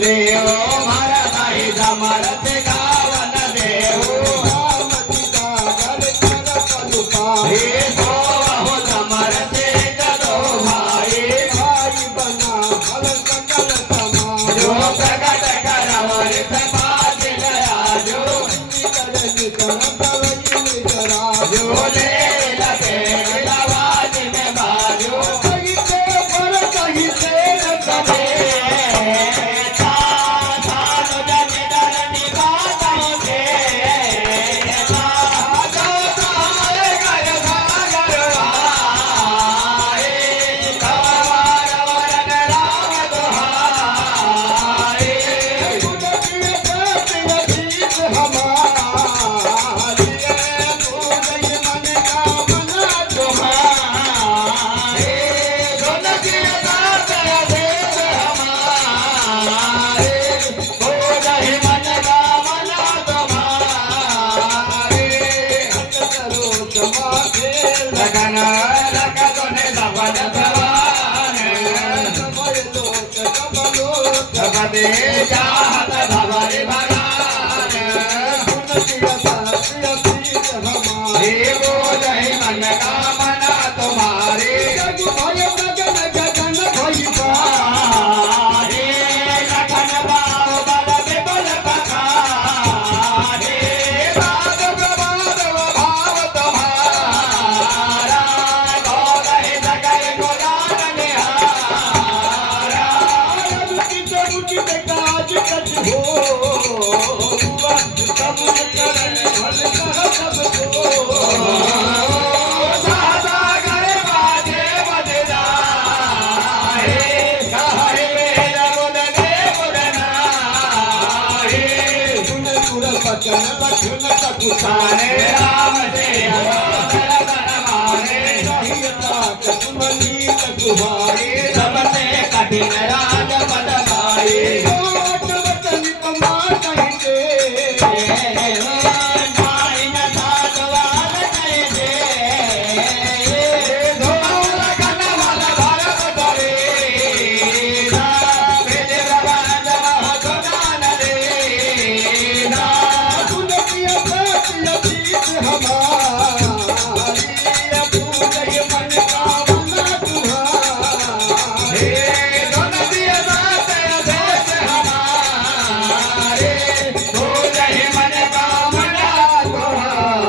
देव महाराज जमरते गावन देव हे तो हो जमरते कदो भाई भाई बना फल सकल समाज जो प्रकट करवर समाज गया जो जो ले लगे आवाज में बाजो कहीं से पर कहीं से न चाहत भवर भगवान देवो जय मन कामना तुम्हारे गगन भई पारे लखन बाव बल विबल पखारे राज प्रभात भाव तुम्हारा गौरह जगय गुणान निहारा काज कछ हो सब करन भल कह सबको दादा गए बाजे बजदा हे कहे मेरा मुद देव रना हे सुन सुर बचन लखन ककुताने